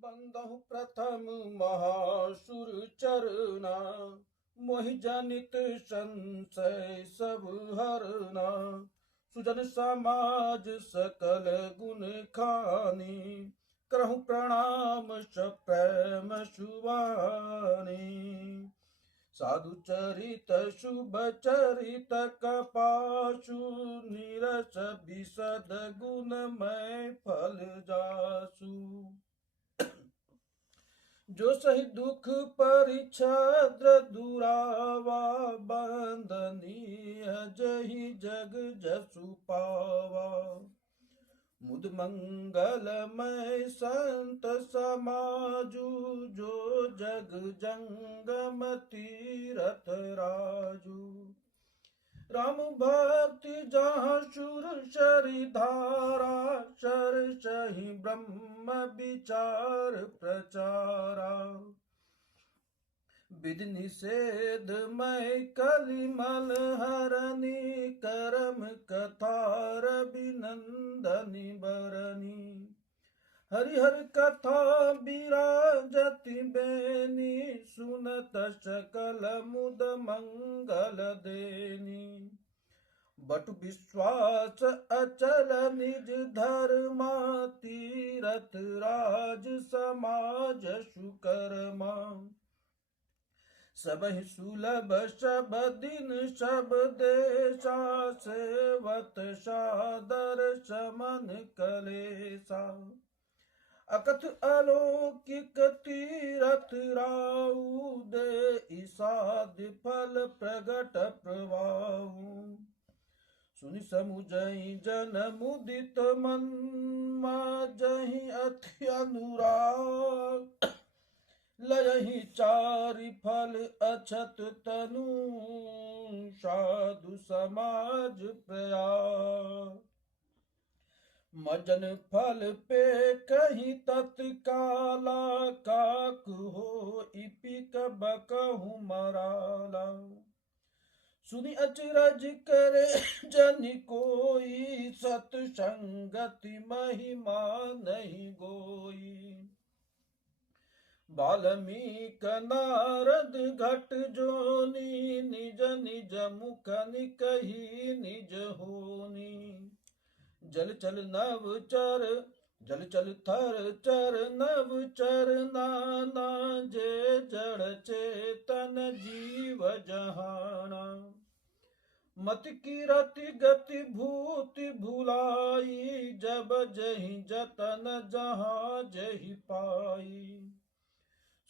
बंदहु प्रथम महासुर चरना, मोहि जनित संशय सब हरना। सुजन समाज सकल गुण खानी, करहु प्रणाम सप्रेम सुवानी। साधु चरित शुभ चरित कपासु, नीरस विशद गुणमय फल जासु। जो सही दुख परिच्छद्र दुरावा, बंदनीय जहि जग जसु पावा। मुद मंगलमय संत समाजु, जो जग जंगम तीरथ राजू। राम भक्ति जहाँ सुर शरिधारा, सरसहि ब्रह्म विचार प्रचारा। विधि निषेध मय कलिमल हरनी, करम कथार अभिनंदनी बरनी। हरिहर कथा विराजति बेनी, सुनत सकल मुद मंगल देनी। बटु विश्वास अचल निज धर्मा, तीरथ राज समाज सुकर्मा। सबहि सुलभ सब दिन सब देशा, सेवत सादर समन कलेसा। अकथ अलौकिक तीरथ राउ, दे साध फल प्रगट प्रभाऊ। सुनि समुझहि जन मुदित मन, माजहि अति अनुराग। लयहि चारि फल अछत तनु, साधु समाज प्रयाग। मजन फल पे कहीं तत्काला, काक हो इपिक बकहु मराला। सुनि अचरज करे जन कोई, सतसंगति महिमा नहीं गोई। वाल्मीक नारद घट जोनी, निज निज मुख निकहि निज होनी। जल चल नव चर जल चल थर चर नव चर नाना, जे जड़ चेतन जीव जहाना। मत की रति गति भूति भुलाई, जब जहि जतन जहाँ जहि पाई।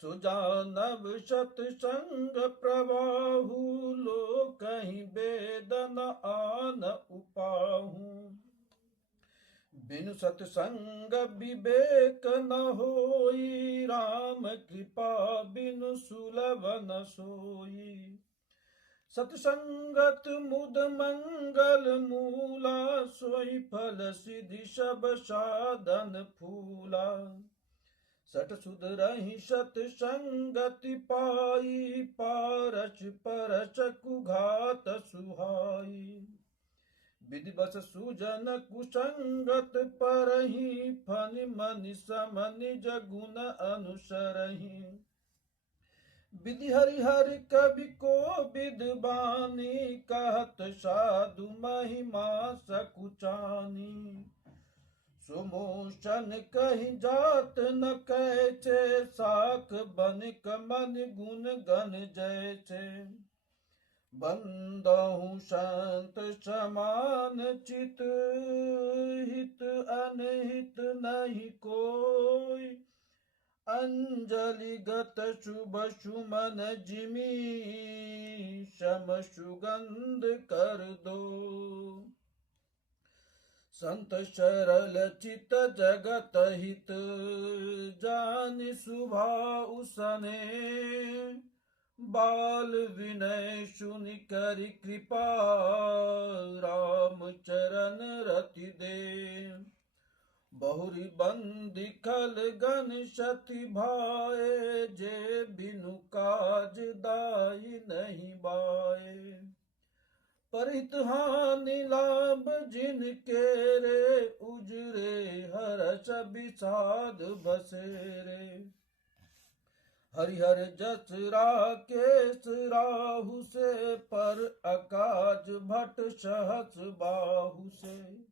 सुजानब सतसंग प्रवाहु, लोक कहीं वेदन आन उपाहु। बिनु सतसंग विवेक न होई, राम कृपा बिनु सुलभ न सोई। सतसंगत मुद मंगल मूला, सोई फल सिद्धि सब साधन फूला। सठ सुधरहि सतसंगति पाई, पारस परस कुघात सुहाई। विधिवश सुजन कुसंगत परहि, फनि मनि सम निज गुण अनुसरहि। विधि हरिहर कवि को विद्वानी, कहत साधु महिमा सकुचानी। सुमोशन कहीं जात न कैचे, साख बनिक मन गुण गण जैसे। बंदहु संत समान चित, हित अनहित नहीं कोई। अंजलि गत शुभ सुमन जिमी, सम सुगंध कर दो। संत सरल चित जगत हित, जानि सुभाउ सने। बाल विनय सुनि करि कृपा, राम चरण रति दे। बहुरी बंदी खल गन सति भाए, जे बिनु काज दाई नहीं बाए। परित हानि लाभ जिनके रे, उजरे हर्ष विषाद बसेरे। हरिहर जस राकेश राहु से, पर अकाज भट सहस बाहु से।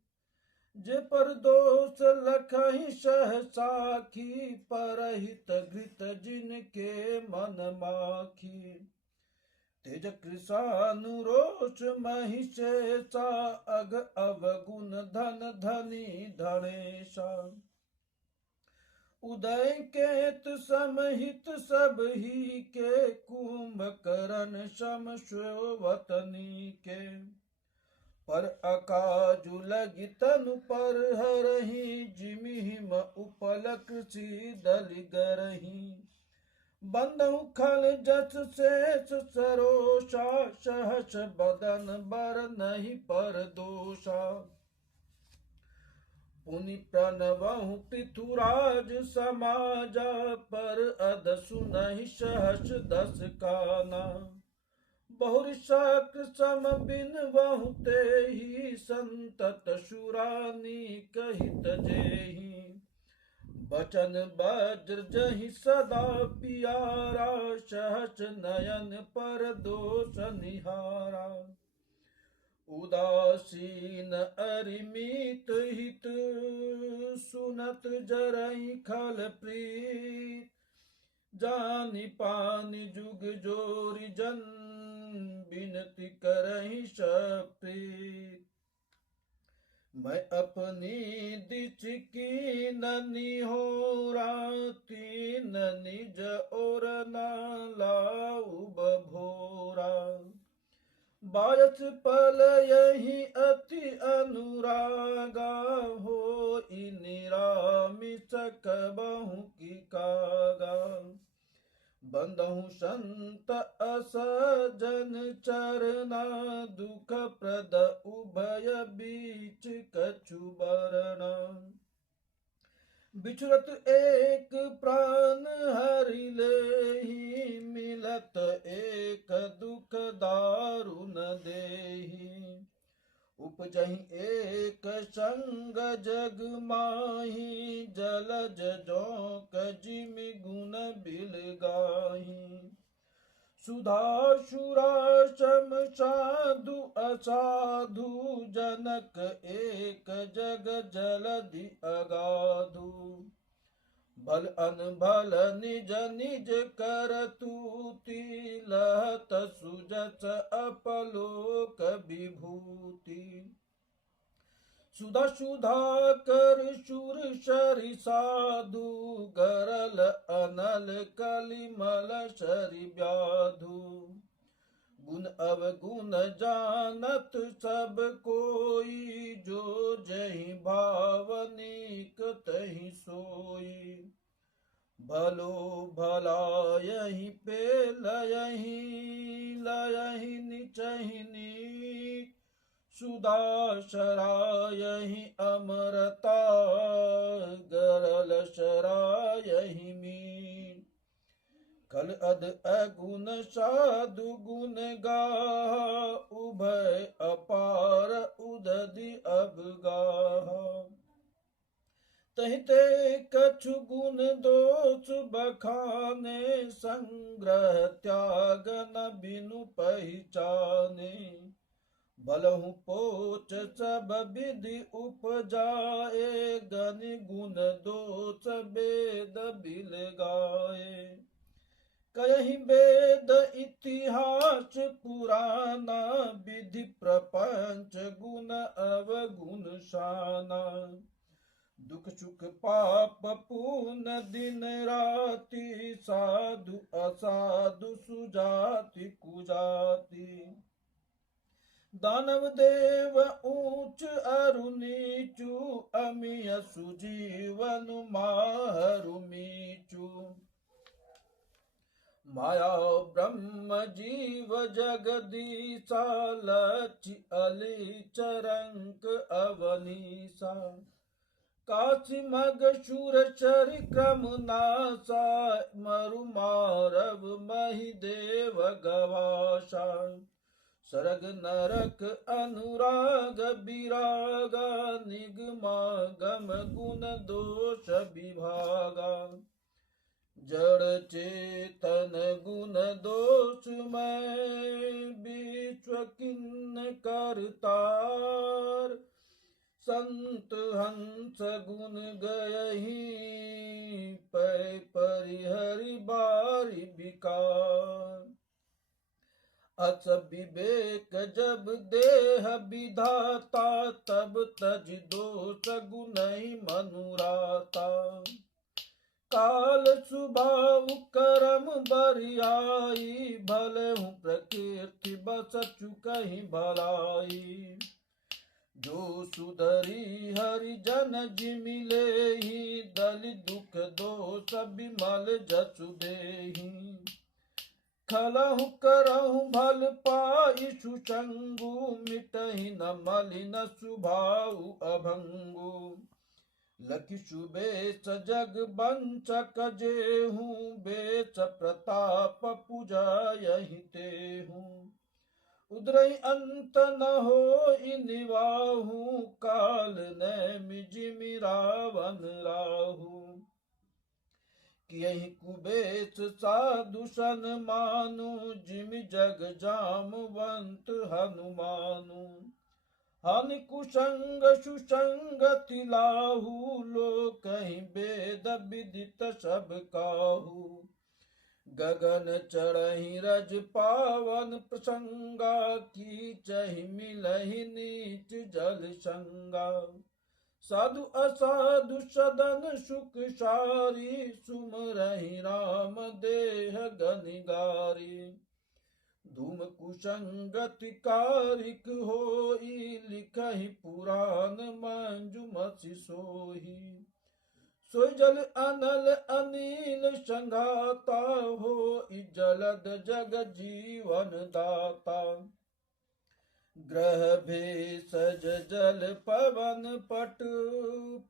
जे पर दोष लखहि सहसाखी, परहित घृत जिनके मन माखी। तेज कृशानुरोष महिषेशा, अग अवगुण धन धनी धनेशा। उदय केत समहित सब ही के, कुंभकर्ण सम स्वतनी के। पर अकाजु लगी तनु पर हरहि, जिमिहिम उपल कृषि दलि गरहि। बंधु खल जस शेष सरोषा, सहस बदन बर नहीं पर दोषा। पुनि प्रणवहु पृथुराज समाजा, पर अध सुनहि सहस दस काना। बहुरि शक्र सम बिनवहु तेहि, संतत सुरानीक हित जेहि। बचन वज्र जहि सदा पियारा, सहस नयन पर दोष निहारा। उदासीन अरिमित हित, सुनत जरहि खल प्रीत। जानि पानि जुग जोरि जन, बिनती करहि सप्रीत। मैं अपनी दिच की निहोरा, तीन निज और न लाऊ बभोरा। बायस पल यही अति अनुरागा, होई निरामिष सकबहु की कागा। बंधहु संत असजन चरना, दुख प्रद उभय बीच कछु बरना। बिछुरत एक प्राण हरि लेहि, मिलत एक दुख दारुण देहि। उपजहि एक संग जग माहि, जलज जोक जिमि गुण बिल गाहि। सुधा सुरा सम साधु असाधु, जनक एक जग जलधि अगाधु। भल अनभल निज निज करतूति, लहत सुजस अपलोक विभूति। सुधा सुधा कर सुर सरि साधु, गरल अनल कलिमल सरि व्याधु। गुण अवगुण जानत सब कोई, जो जहि भावनिक तहि सोई। भलो भलायहि पे लयहि, लयहि निचहि नीच। सुधा सरायहि अमरता, गरल सरायहि मीठ। कल अध अगुण साधु गुण गाहा, उभय अपार उदधि अवगाहा। तहिते कछु गुण दोष बखाने, संग्रह त्याग न बिनु पहिचाने। बलहु पोच सब विधि उपजाए, गनि गुण दोष वेद बिल गाए। कहि वेद इतिहास पुराना, विधि प्रपंच गुण अवगुण शाना। दुख सुख पाप पुण्य दिन राति, साधु असाधु सुजाति कुजाति। दानव देव ऊंच अरु नीचु, अमिय सुजीवन माहरु मीचु। माया ब्रह्म जीव जगदीशा, लक्ष्य अलिचरंक अवनीसा। काशी मग शूर चरि क्रम नासा, मरु मारव मही देव गवासा। सरग नरक अनुराग विरागा, निगमागम गुण दोष विभागा। जड़ चेतन गुण दोष में विश्व किन्न करतार, संत हंस गुण गयहि पै परिहरि बारि विकार। अस विवेक जब देह विधाता, तब तज दोष गुणहि मनुराता। काल स्वभाव करम बरियाई, भले हूँ प्रकृति बस चुकहि भलाई। जो सुधरी हरिजन जिमिले ही, दलि दुख दोष विमल जसु देहि। खलहु करहु भल पाई सुचंगु, मिटहि न मलिन स्वभाव अभंगु। लखि सुबेश जग बंचक जेहू, बेच प्रताप पूजयहि तेहू। उदरई अंत न होई निवाहू, काल नैमि जिमि रावण राहू। कियहि कुबेश साधु सन मानु, जिमि जग जामवंत हनुमानु। हानि कुसंग सुसंगति लाहू, लोकहि वेद विदित सब काहू। गगन चढ़हि रज पावन प्रसंगा, कीचहि मिलहि नीच जल संगा। साधु असाधु सदन सुख सारी, सुमरहि राम देह गनिगारी। धूम कुसंगति कारिक होई, लिखहि पुराण मंजुमति सोही। सोई जल अनल अनिल संघाता, होई जलद जग जीवन दाता। ग्रह भेषज जल पवन पट,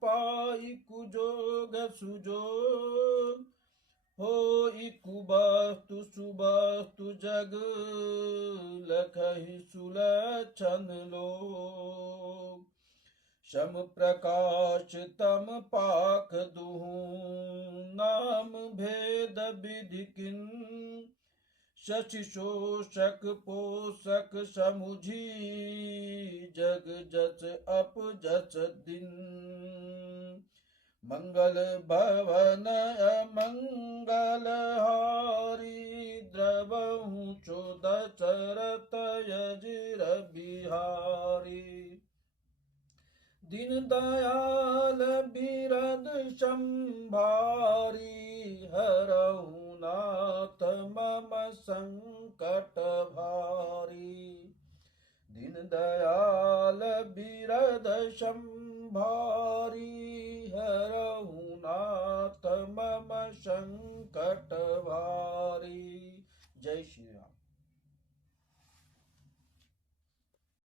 पाई कुजोग सुजोग। होई कुबस्तु सुबस्तु जग, लखहि सुलक्षण लोग। सम प्रकाश तम पाख दुहु, नाम भेद विधि किन। शशि शोषक पोषक समुझी, जग जस अप जस दिन। मंगल भवन अमंगल हारी, द्रवहु चोद चरत यजिर बिहारी। दीन दयाल बिरद संभारी, हरहु नाथ मम संकट भारी। दीन दयाल बिरद संभारी, हरहु नाथ मम संकट भारी। जय श्री